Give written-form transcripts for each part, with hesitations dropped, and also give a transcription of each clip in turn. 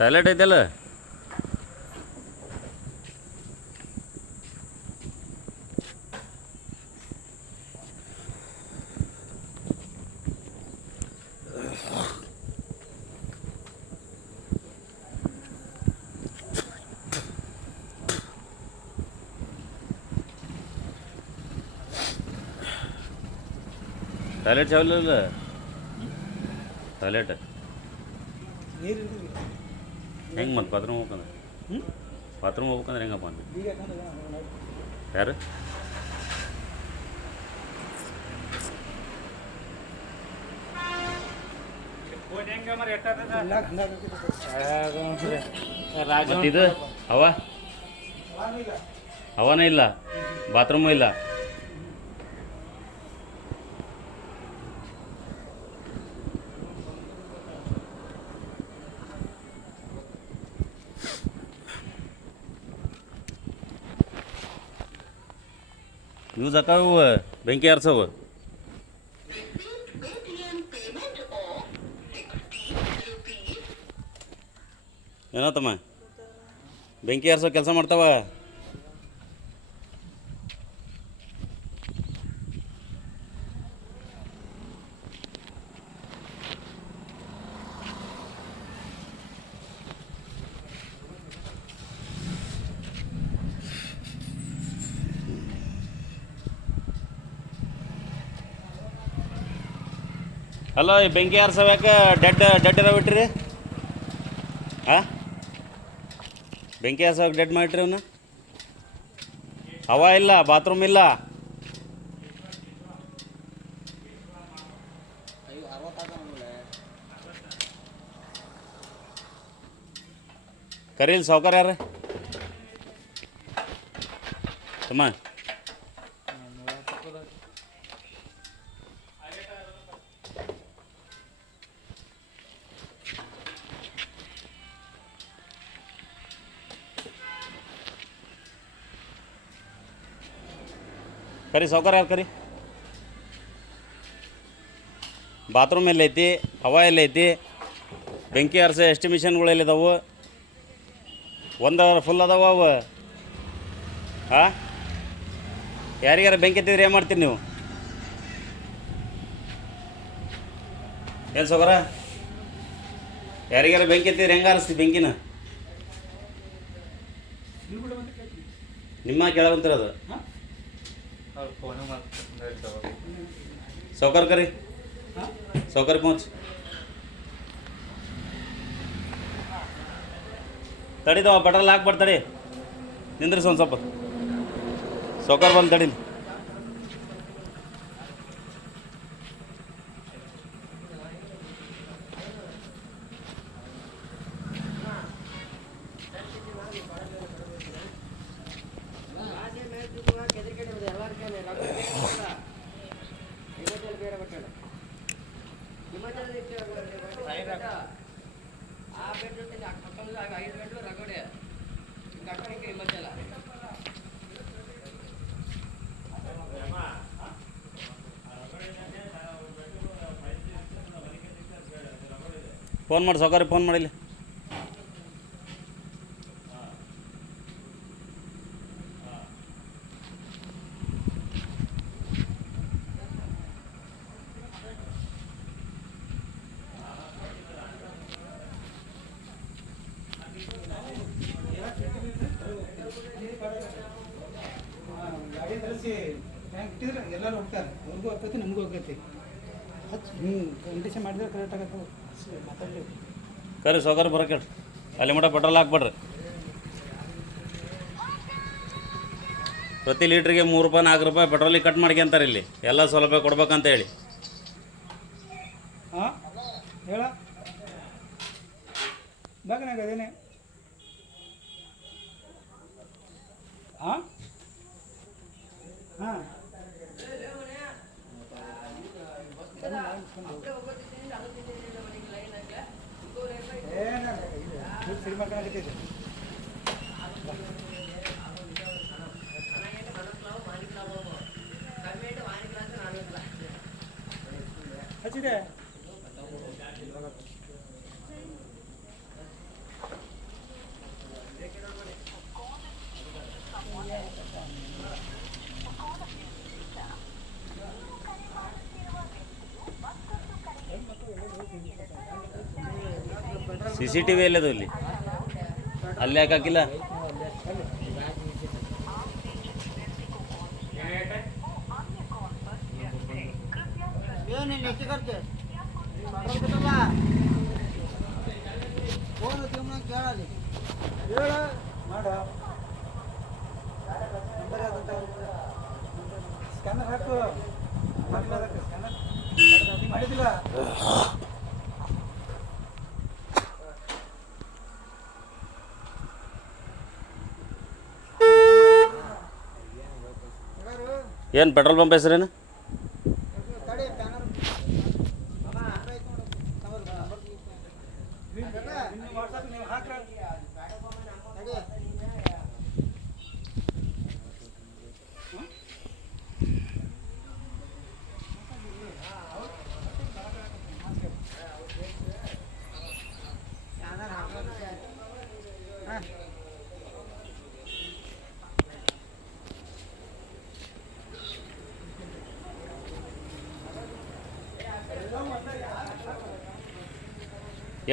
Toilet ಐತಲ್ಲ. Toilet ಚಾವಲ್ಲ toilet ಹೆಂಗೆ ಮತ್ತೆ ಬಾತ್ರೂಮ್ ಹೋಗ್ಬೇಕಂದ್ರೆ ಬಾತ್ರೂಮ್ ಹೋಗ್ಬೇಕಂದ್ರೆ ಹೆಂಗಪ್ಪ ಅಂತ ಯಾರು ಇದು ಹವಾನೇ ಇಲ್ಲ, ಬಾತ್ರೂಮು ಇಲ್ಲ. ಯೂಸ್ ಆಕಾವು ಬೆಂಕಿ ಆರ್ಸವು. ಏನತ್ತಮ್ಮ ಬೆಂಕಿ ಆರ್ಸೋ ಕೆಲಸ ಮಾಡ್ತಾವ. ಅಲ್ಲ ಈ ಬೆಂಕಿ ಆರ್ಸವ್ಯಾಕ ಡೆಡ್ ಇರೋ ಬಿಟ್ರಿ? ಹಾಂ, ಬೆಂಕಿ ಆರ್ಸೋಕೆ ಡೆಡ್ ಮಾಡಿಟ್ರಿ ಅವನ್ನ. ಹವಾ ಇಲ್ಲ, ಬಾತ್ರೂಮ್ ಇಲ್ಲ. ಕರೀಲ್ ಸಾವ್ಕಾರ ಯಾರು ತಮ್ಮ? ಕರಿ ಸಾವ್ಕಾರ ಯಾರು ಕರಿ. ಬಾತ್ರೂಮ್ ಎಲ್ಲೈತಿ, ಹವಾ ಎಲ್ಲೈತಿ, ಬೆಂಕಿ ಆರ್ಸೋ ಎಸ್ಟಿಮೇಷನ್ಗಳು ಎಲ್ಲಿದಾವು? 1 ಅವರ್ ಫುಲ್ ಅದಾವ ಅವು. ಹಾಂ, ಯಾರಿಗಾರ ಬೆಂಕಿ ಎತ್ತಿದ್ರೆ ಏನು ಮಾಡ್ತೀರಿ ನೀವು? ಏನು ಸಾವ್ಕಾರ, ಯಾರಿಗಾರ ಬೆಂಕಿ ಎತ್ತಿದ್ರೆ ಹೆಂಗೆ ಆರಿಸ್ತೀವಿ ಬೆಂಕಿನ? ನಿಮ್ಮ ಕೇಳವಂತಿರೋದು ಸಾವ್ಕಾರ ಕರಿ, ಸಾವ್ಕಾರ ಪਹੁಂಚ್. ತಡಿದವ ಪೆಟ್ರೋಲ್ ಹಾಕ್ಬಾರ್ದು, ತಡಿ ನಿಂದ್ರಿಸಿ ಒಂದು ಸ್ವಲ್ಪ. ಸಾವ್ಕಾರ ಬಂದು ತಡೀಲಿ. ಫೋನ್ ಮಾಡಿ ಸಾವ್ಕಾರಿಗೆ ಫೋನ್ ಮಾಡಿಲ್ಲ. ಎಲ್ಲರೂ ಹೋಗ್ತಾರೆ, ಅವ್ರಿಗೂ ಹೋಗ್ತೈತಿ ನಮಗೂ ಹೋಗ್ತೈತಿ. ಕಂಡೀಷನ್ ಮಾಡಿದ್ರೆ ಕರೆಕ್ಟ್ ಆಗತ್ತೆ. ಮಾತಾಡಲಿ ಕರಿ ಸಾವ್ಕಾರ ಬರೋಕೆ ಹೇಳ್ರಿ. ಅಲ್ಲಿ ಮಟ್ಟ ಪೆಟ್ರೋಲ್ ಹಾಕ್ಬೇಡ್ರಿ. ಪ್ರತಿ ಲೀಟ್ರಿಗೆ 3 ರೂಪಾಯಿ 4 ರೂಪಾಯಿ ಪೆಟ್ರೋಲಿಗೆ ಕಟ್ ಮಾಡ್ಕೊಂತಾರೆ ಇಲ್ಲಿ, ಎಲ್ಲ ಸೌಲಭ್ಯ ಕೊಡ್ಬೇಕಂತ ಹೇಳಿ. ಹಾಂ ಹೇಳ ಬಾಗನಾಗ ಅದೇನೆ. ಹಾಂ ಹಾಂ ಸಿಡಿ ಮಾಡ್ಕೊಳಕತ್ತಿದ್ದೆ. ಹಚ್ಚಿದೆ ಸಿ ಸಿ ಟಿ ವಿ ಎಲ್ಲದು ಇಲ್ಲಿ ಅಲ್ಲಿ ಯಾಕೆ ಹಾಕಿಲ್ಲ ಸ್ಕ್ಯಾನರ್ ಹಾಕು ಸ್ಕ್ಯಾನರ್ ಮಾಡಿದಿಲ್ಲ ಏನು ಪೆಟ್ರೋಲ್ ಪಂಪ್ ಹೆಸರೇನು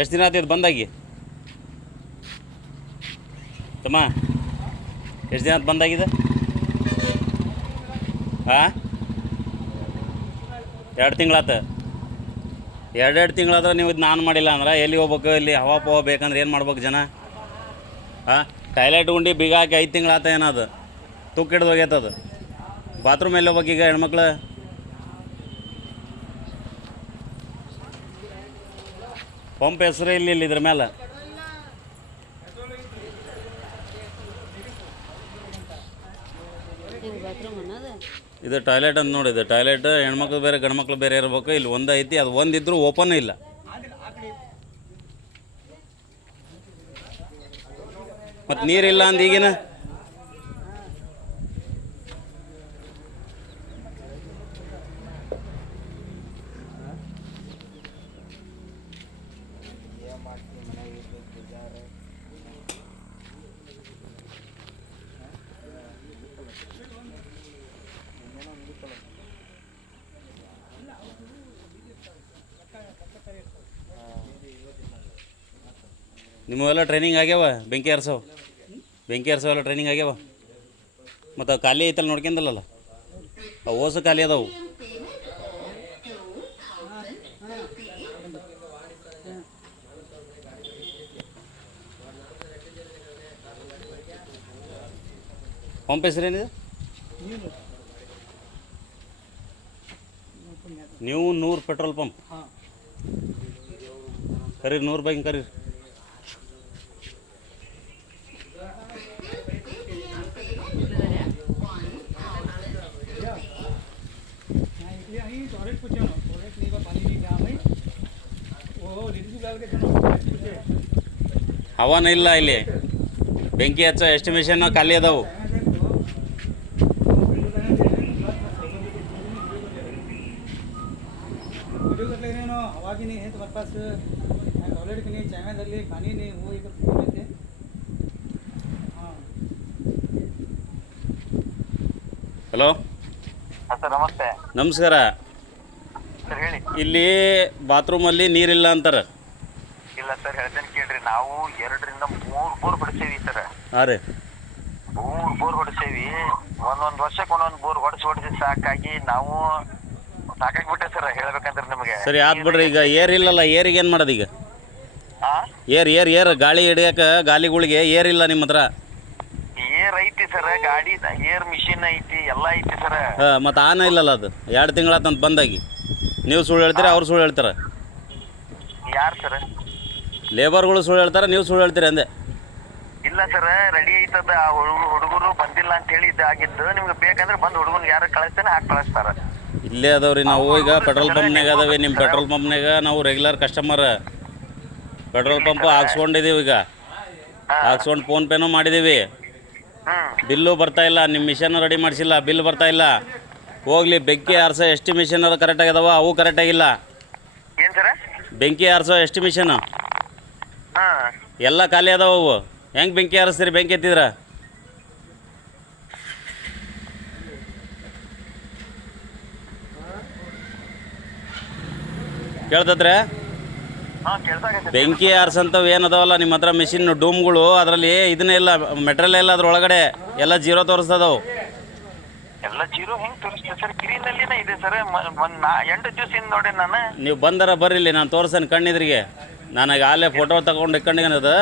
ಎಷ್ಟು ದಿನ ಆಯ್ತು ಬಂದಾಗಿ ತಮ್ಮ ಎಷ್ಟು ದಿನ ಬಂದಾಗಿದೆ ಹಾಂ 2 ತಿಂಗಳಾತು 2 ತಿಂಗಳಾದ್ರೆ ನೀವು ಇದು ನಾನು ಮಾಡಿಲ್ಲ ಅಂದ್ರೆ ಎಲ್ಲಿ ಹೋಗ್ಬೇಕು ಇಲ್ಲಿ ಹವಾ ಪವ ಬೇಕಂದ್ರೆ ಏನು ಮಾಡ್ಬೇಕು ಜನ ಹಾಂ ಟಾಯ್ಲೆಟ್ ಉಂಡು ಬೀಗ ಹಾಕಿ 5 ತಿಂಗಳಾತ ಏನದು ತುಕ್ಕ ಹಿಡ್ದು ಹೋಗ್ಯತದು ಬಾತ್ರೂಮ್ ಎಲ್ಲಿ ಹೋಗ್ಬೇಕು ಈಗ ಹೆಣ್ಮಕ್ಳು ಪಂಪ್ ಹೆಸರು ಇಲ್ಲಿ ಇದ್ರ ಮೇಲೆ ಇದು ಟಾಯ್ಲೆಟ್ ಅಂತ ನೋಡಿ ಇದು ಟಾಯ್ಲೆಟ್ ಹೆಣ್ಮಕ್ಳು ಬೇರೆ ಗಂಡ್ಮಕ್ಳು ಬೇರೆ ಇರಬೇಕು ಇಲ್ಲಿ ಒಂದು ಐತಿ ಅದು ಒಂದಿದ್ರು ಓಪನ್ ಇಲ್ಲ ಮತ್ತು ನೀರಿಲ್ಲ ಅಂದ ಈಗಿನ ನಿಮ್ಮವೆಲ್ಲ ಟ್ರೈನಿಂಗ್ ಆಗ್ಯಾವ ಬೆಂಕಿ ಹರ್ಸೋವೆಲ್ಲ ಟ್ರೈನಿಂಗ್ ಆಗ್ಯಾವ ಮತ್ತು ಖಾಲಿ ಐತಲ್ಲ ನೋಡ್ಕೊಂಡಲ್ಲ ಅವು ಓಸು ಖಾಲಿ ಅದಾವು ಪಂಪ್ ಹೆಸರೇನಿದೆ ನೀವು 100 ಪೆಟ್ರೋಲ್ ಪಂಪ್ ಕರೀರಿ 100 ರೂಪಾಯಿ ಕರೀರಿ टॉयलेट पूछे टॉयलेट नहीं पानी नहीं गया भाई वो लेडीज डाल के ಹವಾನ ಇಲ್ಲ ಇಲ್ಲಿ ಬೆಂಕಿ ಹಚ್ಚೋ ಎಸ್ಟಿಮೇಷನ್ ಖಾಲಿ ಅದಾವು वीडियो कर ले रहे हो हवा भी नहीं है तुम्हारे पास टॉयलेट भी नहीं चाय डाल पानी नहीं वो एक लेते हाँ ಹಲೋ ಸರ್ ನಮಸ್ತೆ ನಮಸ್ಕಾರ ಸರ್ ಹೇಳಿ ಇಲ್ಲಿ ಬಾತ್ರೂಮಲ್ಲಿ ನೀರಿಲ್ಲ ಅಂತಾರೆ ಇಲ್ಲ ಸರ್ ಹೇಳ್ತೇನೆ ಕೇಳ್ರಿ ನಾವು 2 ರಿಂದ 3 ಬೋರ್ ಹೊಡಿಸೇವಿ ಸರ್ ಹಾಂ ರೀ 3 ಬೋರ್ ಹೊಡಿಸೇವಿ ಒಂದೊಂದು ವರ್ಷಕ್ಕೆ ಒಂದೊಂದು ಬೋರ್ ಹೊಡಿಸಿ ಸಾಕಾಗಿ ನಾವು ಸಾಕಾಗ್ಬಿಟ್ಟೆ ಸರ್ ಹೇಳ್ಬೇಕಂದ್ರೆ ನಿಮಗೆ ಸರಿ ಆತ್ ಬಿಡ್ರಿ ಈಗ ಏರ್ ಇಲ್ಲಲ್ಲ ಏರಿಗೆ ಏನು ಮಾಡೋದು ಈಗ ಏರ್ ಗಾಳಿ ಹಿಡಿಯೋಕೆ ಗಾಲಿಗಳಿಗೆ ಏರ್ ಇಲ್ಲ ನಿಮ್ಮ ಹತ್ರ ಏರ್ ಐತಿ ಸರ್ ಗಾಡಿ ಏರ್ ಮಿಷಿನ್ ಐತಿ ಎಲ್ಲ ಐತಿ ಸರ್ ಹಾಂ ಮತ್ತು ಆನ ಇಲ್ಲಲ್ಲ ಅದು 2 ತಿಂಗಳಾತಂತ ಬಂದಾಗಿ ನೀವು ಸುಳ್ಳು ಹೇಳ್ತೀರಾ ಅವ್ರು ಸುಳ್ಳು ಹೇಳ್ತಾರೆ ಯಾರು ಸರ್ ಲೇಬರ್ಗಳು ಸುಳ್ಳು ಹೇಳ್ತಾರೆ ನೀವು ಸುಳ್ಳು ಹೇಳ್ತೀರಿ ಅಂದೆ ಇಲ್ಲ ಸರ್ ರೆಡಿ ಐತದ ಆ ಹುಡುಗರು ಬಂದಿಲ್ಲ ಅಂತ ಹೇಳಿ ಇದಾಗಿದ್ದು ನಿಮ್ಗೆ ಬೇಕಂದ್ರೆ ಬಂದು ಹುಡುಗನ್ ಯಾರು ಕಳಿಸ್ತೇನೆ ಹಾಕಿ ಕಳಿಸ್ತಾರ ಇಲ್ಲೇ ಅದಾವ್ರಿ ನಾವು ಈಗ ಪೆಟ್ರೋಲ್ ಪಂಪ್ನಾಗ ಅದಾವೆ ನಿಮ್ಮ ಪೆಟ್ರೋಲ್ ಪಂಪ್ನಾಗ ನಾವು ರೆಗ್ಯುಲರ್ ಕಸ್ಟಮರ್ ಪೆಟ್ರೋಲ್ ಪಂಪ್ ಹಾಕ್ಸ್ಕೊಂಡಿದ್ದೀವಿ ಈಗ ಹಾಕ್ಸ್ಕೊಂಡು ಫೋನ್ಪೇನೂ ಮಾಡಿದ್ದೀವಿ ಬಿಲ್ಲು ಬರ್ತಾ ಇಲ್ಲ ನಿಮ್ಮ ಮಿಷನ್ ರೆಡಿ ಮಾಡಿಸಿಲ್ಲ ಬಿಲ್ ಬರ್ತಾ ಇಲ್ಲ ಹೋಗ್ಲಿ ಬೆಂಕಿ ಆರಿಸೋ ಎಸ್ಟಿಮೇಷನ್ ಅದು ಕರೆಕ್ಟಾಗಿ ಅದಾವ ಅವು ಕರೆಕ್ಟಾಗಿಲ್ಲ ಏನ್ ಸರ್ ಬೆಂಕಿ ಆರಿಸೋ ಎಸ್ಟಿಮೇಷನ್ ಹಾಂ ಎಲ್ಲ ಖಾಲಿ ಅದಾವ ಅವು ಹೆಂಗೆ ಬೆಂಕಿ ಆರಿಸ್ತೀರಿ ಬೆಂಕಿ ಎತ್ತಿದ್ರ ಕೇಳ್ತತ್ರೆ ಹಾ ಕೇಳ್ಸಾಕತ್ತೈತಿ. ಬೆಂಕಿ ಆರ್ಸಂತವು ಏನದಾವಲ್ಲ ನಿಮ್ಮ ಹತ್ರ ಮಿಷಿನ್ ಡೂಮ್ಗಳು ಅದರಲ್ಲಿ ಇದನ್ನೇ ಇಲ್ಲ ಮೆಟೀರಿಯಲ್ ಇಲ್ಲ ಅದ್ರೊಳಗಡೆ ಎಲ್ಲ ಜೀರೋ ತೋರಿಸ್ತದವು. ಎಲ್ಲ ಜೀರೋ ಹೆಂಗ್ ತೋರಿಸ್ತದೆ ಸರ್? ಗ್ರೀನಲ್ಲಿನೇ ಇದೆ ಸರ್. 8 ದಿವಸದಿಂದ ನೋಡಿ ನಾನು. ನೀವು ಬಂದರ ಬರ್ರಿಲ್ಲಿ ನಾನು ತೋರ್ಸೇನೆ ಕಣ್ಣಿದ್ರಿಗೆ. ನನಗೆ ಆಲೇ ಫೋಟೋ ತಗೊಂಡು ಇಟ್ಕೊಂಡಿಗನದು.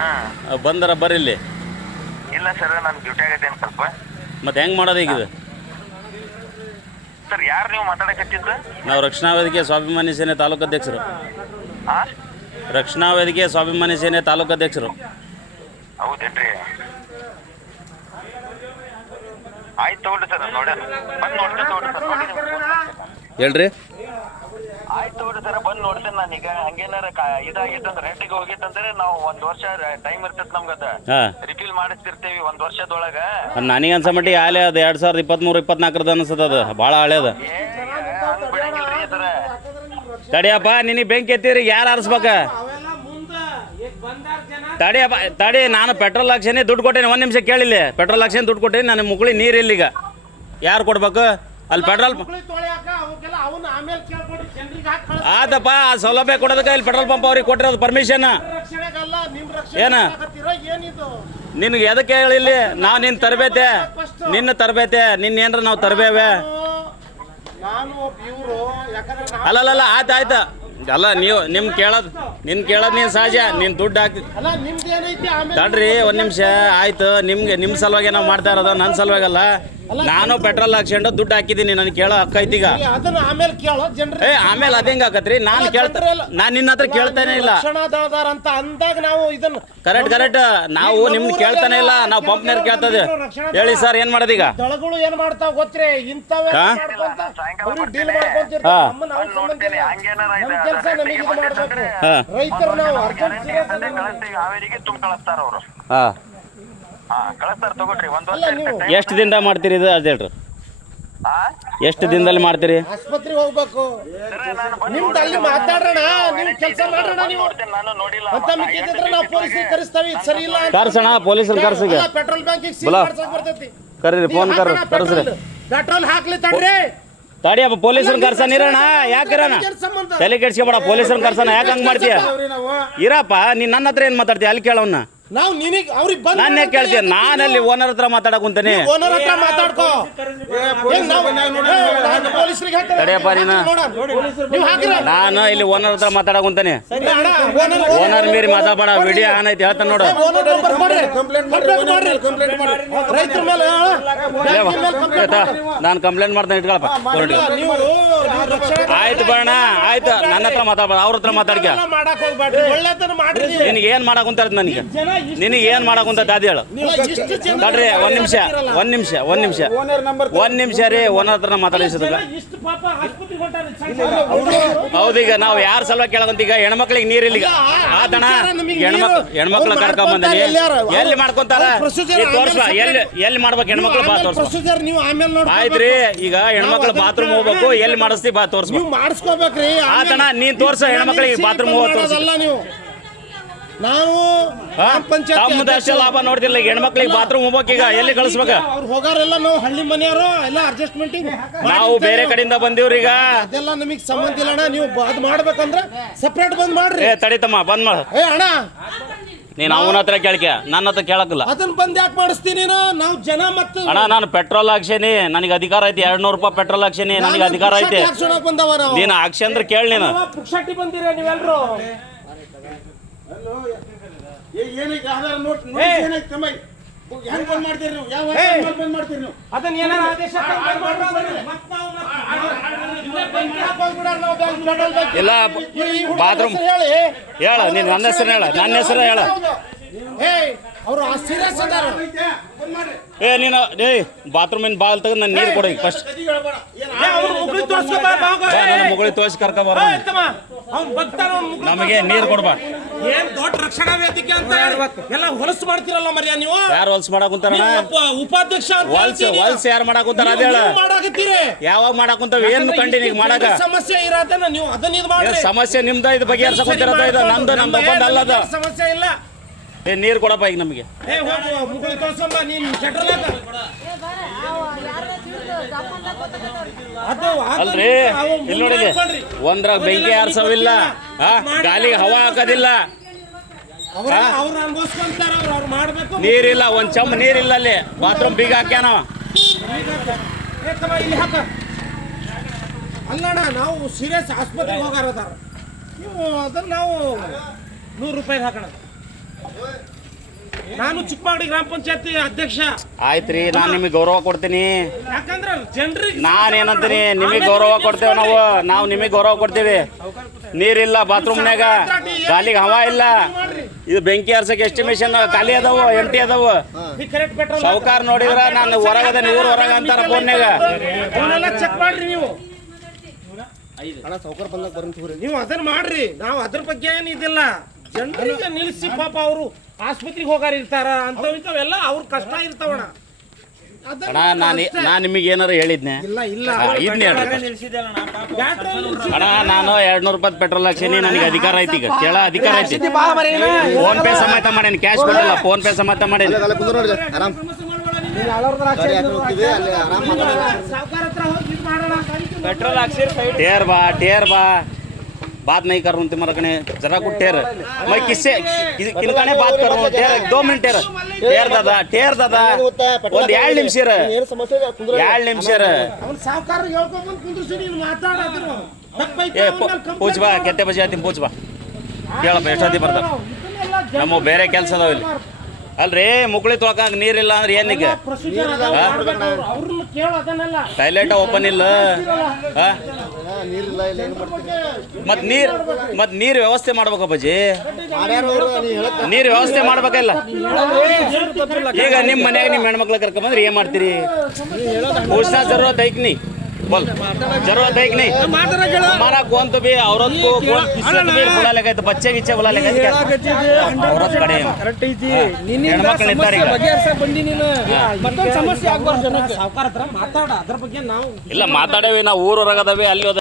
ಹಾಂ ಬಂದರ ಬರ್ರಿಲ್ಲಿ. ಇಲ್ಲ ಸರ್ ನಾನು ಡ್ಯೂಟಿ ಆಗತ್ತೇನು ಸ್ವಲ್ಪ. ಮತ್ತೆ ಹೆಂಗೆ ಮಾಡೋದು ಈಗ ಇದು? ಸರ್ ಯಾರು ನೀವು ಮಾತಾಡಕತ್ತಿದ್ದು? ನಾವು ರಕ್ಷಣಾ ವೇದಿಕೆ ಸ್ವಾಭಿಮಾನಿ ಸೇನೆ ತಾಲೂಕು ಅಧ್ಯಕ್ಷರು. ಹಾಂ ರಕ್ಷಣಾ ವೇದಿಕೆ ಸ್ವಾಭಿಮಾನಿ ಸೇನೆ ತಾಲೂಕು ಅಧ್ಯಕ್ಷರು. ಹೌದೇನ್ರಿ? ಆಯ್ತು ತಗೊಳ್ರಿ ಸರ್ ನೋಡೋಣ. ಬಂದು ನೋಡ್ತೇನೆ ತಗೊಳ್ರಿ ಸರ್. ನೋಡಿ ಹೇಳ್ರಿ. ಆಯ್ತು ತಗೊಳ್ರಿ ಸರ್ ಬಂದು ನೋಡ್ತೇನೆ ನಾನೀಗ. ಹಂಗೇನಾರ ಇದಾಗಿತ್ತಂದ್ರೆ ರೇಟಿಗೆ ಹೋಗಿತ್ತಂದ್ರೆ ನಾವು 1 ವರ್ಷ ಟೈಮ್ ಇರ್ತೈತೆ ನಮ್ಗೆ. ಅದು ಹಾಂ ರಿಫಿಲ್ ಮಾಡಿಸ್ತಿರ್ತೀವಿ 1 ವರ್ಷದೊಳಗೆ. ನನಗೆ ಅನ್ಸೋ ಮಟ್ಟಿಗೆ ಆಲೇ ಅದು 2023-24 ಅನಿಸ್ತದ. ಅದು ಭಾಳ ಹಳೇದು. ಹಂಗೆ ಬಿಡಂಗಿಲ್ರಿ ಸರ್. ತಡಿಯಪ್ಪ ನಿನಗೆ ಬೆಂಕಿ ಎತ್ತೀರಿ ಯಾರು ಆರಿಸ್ಬೇಕ? ತಡಿಯಪ್ಪ ತಡಿ, ನಾನು ಪೆಟ್ರೋಲ್ ಹಾಕ್ಸೇನೆ ದುಡ್ಡು ಕೊಟ್ಟೇನೆ. 1 ನಿಮಿಷ ಕೇಳಿಲ್ಲ. ಪೆಟ್ರೋಲ್ ಹಾಕ್ಸೇನೆ ದುಡ್ಡು ಕೊಟ್ಟೇನೆ. ನನ್ನ ಮುಗುಳಿ ನೀರು ಇಲ್ಲಿಗ ಯಾರು ಕೊಡ್ಬೇಕು? ಅಲ್ಲಿ ಪೆಟ್ರೋಲ್ ಆತಪ್ಪ. ಆ ಸೌಲಭ್ಯ ಕೊಡೋದಕ್ಕೆ ಇಲ್ಲಿ ಪೆಟ್ರೋಲ್ ಪಂಪ್ ಅವ್ರಿಗೆ ಕೊಟ್ಟಿರೋದು ಪರ್ಮಿಷನ್. ಏನ ನಿನ್ಗೆ ಎದಕ್ಕೆ ಹೇಳಿಲ್ಲಿ? ನಾವು ನಿನ್ನ ತರಬೇತೆ, ನಿನ್ನ ತರಬೇತೆ, ನಿನ್ನೇನ್ರ ನಾವು ತರಬೇವೆ. ಅಲ್ಲಲ್ಲ ಆಯ್ತು ಅಲ್ಲ ನೀವು ನಿನ್ ಕೇಳೋದು ನೀನು ಸಹಜ. ನೀನು ದುಡ್ಡು ಹಾಕಿ ತಡ್ರಿ 1 ನಿಮಿಷ ಆಯ್ತು. ನಿಮ್ಮ ಸಲುವಾಗಿ ನಾವು ಮಾಡ್ತಾ ಇರೋದು, ನನ್ನ ಸಲುವಾಗಲ್ಲ. ನಾನು ಪೆಟ್ರೋಲ್ ಹಾಕ್ಸ್ಕೊಂಡು ದುಡ್ಡು ಹಾಕಿದ್ದೀನಿ. ನನಗೆ ಕೇಳೋ ಹಕ್ಕ ಐತೀಗ. ಆಮೇಲೆ ಕೇಳೋ ಜನರು. ಆಮೇಲೆ ಅದೇಂಗ ಆಕತ್ರಿ? ನಾನು ನಿನ್ನ ಹತ್ರ ಕೇಳ್ತಾನೆ ಇಲ್ಲ. ಅಂತ ಅಂದಾಗ ನಾವು ಇದನ್ನ ಕರೆಕ್ಟ್ ನಾವು ನಿಮ್ಗೆ ಕೇಳ್ತಾನೆ ಇಲ್ಲ. ನಾವು ಪಂಪ್ನರ್ ಕೇಳ್ತದೆ. ಹೇಳಿ ಸರ್ ಏನ್ ಮಾಡೋದೀಗ? ದಳಗಳು ಏನ್ ಮಾಡ್ತಾವ ಗೊತ್ತೇ? ಇಂಥವೇ ಡೀಲ್ ಮಾಡ್ಕೊಂತಿರ್ತಾರೆ. ನೋಡ್ತೇನೆ ಹಂಗೇನಾರ ಇದೆ ಕೆಲಸ ನಮಗೆ ಇದು ಮಾಡ್ಬೇಕು. ಹಾ ರೈತರು ನಾವು ಕಳಿಸ್ತೀವಿ. ಹಾವೇರಿಗೆ ಕಳಿಸ್ತಾರ ಅವರು. ಹಾ ಕಳಿಸ್ತಾರ ತಗೊಳ್ರಿ. 1 ವರ್ಷ ಇರ್ತೈತೆ. ಎಷ್ಟು ದಿನದ ಮಾಡ್ತೀರಿ ಇದು ಅದು ಹೇಳ್ರಿ? ಎಷ್ಟು ದಿನದಲ್ಲಿ ಮಾಡ್ತೀರಿ? ಆಸ್ಪತ್ರೆಗೆ ಹೋಗ್ಬೇಕು. ನಿಮ್ದು ಅಲ್ಲಿ ಮಾತಾಡೋಣ, ನಿಮ್ ಕೆಲಸ ಮಾಡೋಣ. ನೀವು ನಾನು ನೋಡಿಲ್ಲ ಅಂತ ಮಿಕ್ಕಿದ್ರೆ ನಾವು ಪೊಲೀಸರಿಗೆ ಕರೆಸ್ತಾವಿ. ಸರಿ ಇಲ್ಲ ಕರ್ಸೋಣ, ಪೊಲೀಸರು ಕರ್ಸಿಗೆ. ಪೆಟ್ರೋಲ್ ಬ್ಯಾಂಕಿಗೆ ಸೀಲ್ ಮಾಡ್ಸಕ್ ಬರ್ತೈತಿ. ಕರೀರಿ, ಫೋನ್ ಕರ್ಸ್ರಿ. ಪೆಟ್ರೋಲ್ ಹಾಕ್ಲಿ ತಡ್ರಿ. ತಡಿಯಪ್ಪ ಪೊಲೀಸರನ್ನ ಕರ್ಸೋಣ. ಇರೋಣ ಯಾಕಿರೋಣ? ತಲೆ ಕೆಡ್ಸ್ಕೊಬೇಡ. ಪೊಲೀಸರನ್ನ ಕರ್ಸೋಣ. ಯಾಕೆ ಹಂಗೆ ಮಾಡ್ತೀಯ? ಇರಪ್ಪ ನೀನು ನನ್ನ ಹತ್ರ ಏನು ಮಾತಾಡ್ತೀಯ? ಅಲ್ಲಿ ಕೇಳೋಣ. ನಾವು ನಿನಗೆ ಅವ್ರಿಗೆ ಬಂದು ನಾನೇ ಕೇಳ್ತೀಯ? ನಾನಲ್ಲಿ ಓನರ್ ಹತ್ರ ಮಾತಾಡಕ್ ಕುಂತಾನೆ. ಓನರ್ ಹತ್ರ ಮಾತಾಡ್ಕೋ. ತಡಿಯಪ್ಪ ನೀನು. ನೀವು ಹಾಕಿರ ನಾನು ಇಲ್ಲಿ ಓನರ್ ಹತ್ರ ಮಾತಾಡಕ್ ಕುಂತಾನೆ. ಓನರ್ ಮೀರಿ ಮಾತಾಡಬೇಡ. ವಿಡಿಯೋ ಆನ್ ಐತಿ ಹೇಳ್ತಾನೆ ನೋಡು. ರೈತರ ಮೇಲೆ ನಾನು ಕಂಪ್ಲೇಂಟ್ ಮಾಡ್ತಾನೆ. ಇಟ್ಕೊಳಪ್ಪ. ಆಯ್ತು ಬರೋಣ. ಆಯ್ತು ನನ್ನ ಹತ್ರ ಮಾತಾಡ್ಬೇಡ, ಅವ್ರ ಹತ್ರ ಮಾತಾಡ್ಕ. ಮಾಡಕ್ ಹೋಗ್ಬೇಡ್ರಿ. ಒಳ್ಳೆತನ ಮಾಡ್ರಿ. ನಿನಗೆ ಏನು ಮಾಡಕ್ ಕುಂತಾರ? ನನಗೆ ನಿನಗೆ ಏನು ಮಾಡಕ್ ಕುಂತ ಅದು ಹೇಳು. ತಡ್ರಿ 1 ನಿಮಿಷ ರೀ. ಓನರ್ ಹತ್ರ ಮಾತಾಡಿಸೋದಲ್ಲ. ಹೌದೀಗ ನಾವು ಯಾರ ಸಲುವಾಗಿ ಕೇಳಕಂತ? ಈಗ ಹೆಣ್ಮಕ್ಳಿಗೆ ನೀರಿಲ್ಲಿಗ ಆತಣ. ಹೆಣ್ಮಕ್ಳು ಕರ್ಕೊಂಬಂದಿನಿ. ಎಲ್ಲಿ ಮಾಡ್ಕೊಂತಾರ? ತೋರ್ಸ್ಬಾ. ಎಲ್ಲಿ ಮಾಡ್ಬೇಕು ಹೆಣ್ಮಕ್ಳು? ಬಾ ತೋರ್ಸ್ಬಾ. ಆಯ್ತು ರೀ. ಈಗ ಹೆಣ್ಮಕ್ಳು ಬಾತ್ರೂಮ್ ಹೋಗ್ಬೇಕು. ಎಲ್ಲಿ ಮಾಡಿಸ್ತಿ? ಬಾ ತೋರ್ಸ್ಬಾ. ಮಾಡಿಸ್ಕೋಬೇಕ್ರಿ. ಆತಣ ನೀನ್ ತೋರ್ಸ. ಹೆಣ್ಮಕ್ಳಿಗೆ ಬಾತ್ರೂಮ್ ಹೋಗ ತೋರ್ಸ. ನಾವು ತಮ್ಮದಷ್ಟೇ ಲಾಭ ನೋಡ್ತಿಲ್ಲ. ಈಗ ಹೆಣ್ಮಕ್ಳಿಗೆ ಬಾತ್ರೂಮ್ ಹೋಗ್ಬೇಕೀಗ. ಎಲ್ಲಿ ಕಳಿಸ್ಬೇಕ? ಅವ್ರು ಹೋಗಾರೆಲ್ಲ ನಾವು ಹಳ್ಳಿ ಮನೆಯವರು ಎಲ್ಲ ಅಡ್ಜಸ್ಟ್ಮೆಂಟ್. ನಾವು ಬೇರೆ ಕಡೆಯಿಂದ ಬಂದಿವ್ರಿ. ಈಗ ಅದೆಲ್ಲ ನಮಗೆ ಸಂಬಂಧ ಇಲ್ಲ ಅಣ್ಣ. ನೀವು ಅದ್ ಮಾಡ್ಬೇಕಂದ್ರೆ ಸಪ್ರೇಟ್ ಬಂದ್ ಮಾಡ್ರಿ. ತಡಿತಮ್ಮ ಬಂದ್ ಮಾಡ. ಅಣ್ಣ ನೀನ್ ಅವನ ಹತ್ರ ಕೇಳ್ಕ, ನನ್ನ ಹತ್ರ ಕೇಳಕ್ಕಿಲ್ಲ. ಅದನ್ನ ಬಂದ್ ಯಾಕೆ ಮಾಡಿಸ್ತೀನಿ? ನಾವು ಜನ ಮತ್ತೆ ಅಣ್ಣ ನಾನು ಪೆಟ್ರೋಲ್ ಹಾಕ್ಸೇನಿ. ನನಗೆ ಅಧಿಕಾರ ಐತಿ. 200 ರೂಪಾಯಿ ಪೆಟ್ರೋಲ್ ಹಾಕ್ಸೇನಿ. ನನಗೆ ಅಧಿಕಾರ ಐತಿ. ನೀನು ಹಾಕ್ಸಿ ಅಂದ್ರೆ ಕೇಳಿ. ನೀನು ಪುಕ್ಷಾಟಿ ಬಂದಿರ ನೀವೆಲ್ರು. ಅದನ್ನ ಏನಾರ ಆದೇಶ ಇಲ್ಲ. ಬಾತ್ರೂಮ್ ಹೇಳ. ನೀನು ನನ್ನ ಹೆಸರು ಹೇಳ. ನನ್ನ ಹೆಸರು ಹೇಳ. ಅವರು ಸೀರಿಯಸ್ ಅದಾರ. ನೀನು ಬಾತ್ರೂಮಿನ ಬಾಲ್ ತೆಗೆದು ನನ್ನ ನೀರು ಕೊಡಿ ಫಸ್ಟ್. ನನ್ನ ಮುಗುಳಿ ತೋರಿಸಿ ಕರ್ಕೊಬಾರ. ನಮಗೆ ನೀರು ಕೊಡ್ಬಾರ್ದು. ಏನ್ ದೊಡ್ಡ ರಕ್ಷಣಾ ವೇದಿಕೆ ಅಂತ ಎಲ್ಲ ಹೊಲಸು ಮಾಡ್ತಿರಲ್ಲ ಮರ್ಯಾ ನೀವು. ಯಾರು ಹೊಲಸು ಮಾಡಾಕುಂತಾರ? ಉಪಾಧ್ಯಕ್ಷ ಹೊಲಸು ಯಾರು ಮಾಡಾಕುಂತಾರ? ಅದ ಹೇಳ. ಯಾವಾಗ ಮಾಡಾಕುಂತಾವ? ಏನು ಕಂಡಿ ಈಗ ಮಾಡಾಕ? ಸಮಸ್ಯೆ ಇರತ್ತೇನ ನೀವು ಅದನ್ನ ಇದು ಮಾಡಿ. ಸಮಸ್ಯೆ ನಿಮ್ದ. ಇದು ಬಗೆಹರಿಸಕುಂತಿರೋದು. ಇದು ನಂದು ಒಬ್ಬಂದ ಅಲ್ಲದ. ಸಮಸ್ಯೆ ಇಲ್ಲ. ನೀರು ಕೊಡಪ್ಪ ಈಗ ನಮಗೆ. ಅಲ್ರಿ ಇಲ್ಲಿ ನೋಡಿಲಿ ಒಂದ್ರಾಗ ಬೆಂಕಿ ಆರ್ಸವಿಲ್ಲ ಗಾಲಿಗೆ ಹವಾ ಹಾಕೋದಿಲ್ಲ ಅವ್ರು ಅನ್ಭವಿಸ್ಕೊಂತಾರ ಅವ್ರು ಮಾಡ್ಬೇಕು. ನೀರಿಲ್ಲ ಒಂದ್ ಚಮ್ ನೀರಿಲ್ಲ ಅಲ್ಲಿ ಬಾತ್ರೂಮ್ ಬೀಗ ಹಾಕ್ಯಾನವ ಇಲ್ಲಿ ಹಾಕ ಅಲ್ಲಣ್ಣ ನಾವು ಸೀರಿಯಸ್ ಆಸ್ಪತ್ರೆಗೆ ಹೋಗಾರದಾರ ನೀವು ಅದನ್ನ ನಾವು 100 ರೂಪಾಯಿ ಹಾಕೋಣ. ನಾನು ಚಿಕ್ಕಮಗಳೂರು ಗ್ರಾಮ ಪಂಚಾಯತಿ ಅಧ್ಯಕ್ಷ. ಆಯ್ತ್ರಿ ನಾನ್ ನಿಮಗೆ ಗೌರವ ಕೊಡ್ತೀನಿ. ಯಾಕಂದ್ರೆ ಜನರಿಗೆ ನಾನೇನಂತೀನಿ ನಿಮಗೆ ಗೌರವ ಕೊಡ್ತೇವೆ ನಾವು ನಿಮಗೆ ಗೌರವ ಕೊಡ್ತೀವಿ. ನೀರಿಲ್ಲ ಬಾತ್ರೂಮ್ನಾಗ ಗಾಲಿಗೆ ಹವಾ ಇಲ್ಲ ಇದು ಬೆಂಕಿ ಆರ್ಸಕ್ಕೆ ಎಸ್ಟಿಮೇಷನ್ ಖಾಲಿ ಅದಾವು ಎಂಟಿ ಅದಾವು ಕರೆಕ್ಟ್ ಪೆಟ್ರೋಲ್ ಸಾವುಕಾರ ನೋಡಿದ್ರ ನಾನು ಹೊರಗದ ಊರು ಹೊರಗ ಅಂತಾರ ಫೋನ್ಯಾಗ ಅವನ್ನೆಲ್ಲ ಚೆಕ್ ಮಾಡ್ರಿ ನೀವು. ನೀವು ಅದನ್ನ ಮಾಡ್ರಿ. ನಾವು ಅದ್ರ ಬಗ್ಗೆ ಏನು ಇದಿಲ್ಲ. ಜನರಿಗೆ ನಿಲ್ಲಿಸಿ ಪಾಪ ಅವರು ಆಸ್ಪತ್ರೆಗೆ ಹೋಗಾರ ಇರ್ತಾರ ಅಂತವೆಲ್ಲ ಅವ್ರ ಕಷ್ಟ ಇರ್ತಾವಣ. ಅಣ್ಣ ನಾನು ನಿಮಗೆ ಏನಾರು ಹೇಳಿದ್ನೆ ಇಲ್ಲ ಇಲ್ಲ ಇದನ್ನೇ ಅಣ್ಣ ನಾನು 200 ರೂಪಾಯಿ ಪೆಟ್ರೋಲ್ ಹಾಕ್ಸೀನಿ ನನಗೆ ಅಧಿಕಾರ ಐತಿ ಈಗ ಕೇಳ ಅಧಿಕಾರ ಐತಿ ಫೋನ್ ಪೇ ಸಮೇತ ಮಾಡೇನಿ ಕ್ಯಾಶ್ ಕೊಟ್ಟಿಲ್ಲ ಫೋನ್ ಪೇ ಸಮೇತ ಮಾಡೇನಿ पेट्रोल हाक्सिर टेर बा बात नहीं कर रहा हूँ तुम्हारा कने जरा कुछ टेर मैं किससे किनकाने बात कर रहा हूँ टेर 2 मिनट टेर दादा ಒಂದು 2 ನಿಮಿಷ ಇರ 2 ನಿಮಿಷ ಇರ ಏ ಪೂಜ್ ಬಾ ಕೆತ್ತೆ ಬಜೆ ಆತಿ ಪೂಜ್ ಬಾ ಕೇಳಪ್ಪ ಎಷ್ಟೊತ್ತಿ ಬರ್ತಾರ ನಮ್ಮ ಬೇರೆ ಕೆಲಸ ಅದಾವ ಇಲ್ಲಿ ಅಲ್ರಿ ಮುಕ್ಳಿ ತೊಳ್ಕಂಗ ನೀರಿಲ್ಲ ಅಂದ್ರೆ ಏನೀಗ ಟಾಯ್ಲೆಟ್ ಓಪನ್ ಇಲ್ಲ ಮತ್ ನೀರ್ ವ್ಯವಸ್ಥೆ ಮಾಡ್ಬೇಕಪ್ಪಾಜಿ ನೀರ್ ವ್ಯವಸ್ಥೆ ಮಾಡ್ಬೇಕಲ್ಲ ಈಗ ನಿಮ್ಮ ಮನ್ಯಾಗ ನಿಮ್ಮ ಹೆಣ್ಮಕ್ಳ ಕರ್ಕೊಂಬಂದ್ರೆ ಏನ್ ಮಾಡ್ತೀರಿ ಪೂछना जरूरत है कि नहीं बोल जरूरत है कि नहीं हमारा कौन तो भी औरत को कौन किसी को भी बुला लेगा तो बच्चे गिच्चे बुला लेगा क्या औरत कड़े ಕರೆಕ್ಟ್ ಐತಿ ಹೆಣ್ಮಕ್ಳು ಇದ್ದಾರೆ ಈಗ ಬಗೆಹರಿಸಕ್ ಬಂದಿ ನೀನು ಮತ್ತೊಂದು ಸಮಸ್ಯೆ ಆಗ್ಬಾರ್ದು ಜನಕ್ಕೆ. ಸಾವುಕಾರ ಹತ್ರ ಮಾತಾಡ ಅದ್ರ ಬಗ್ಗೆ ನಾವು ಇಲ್ಲ ಮಾತಾಡೇವಿ ನಾವು ಊರೊರಗದವಿ ಅಲ್ಲಿ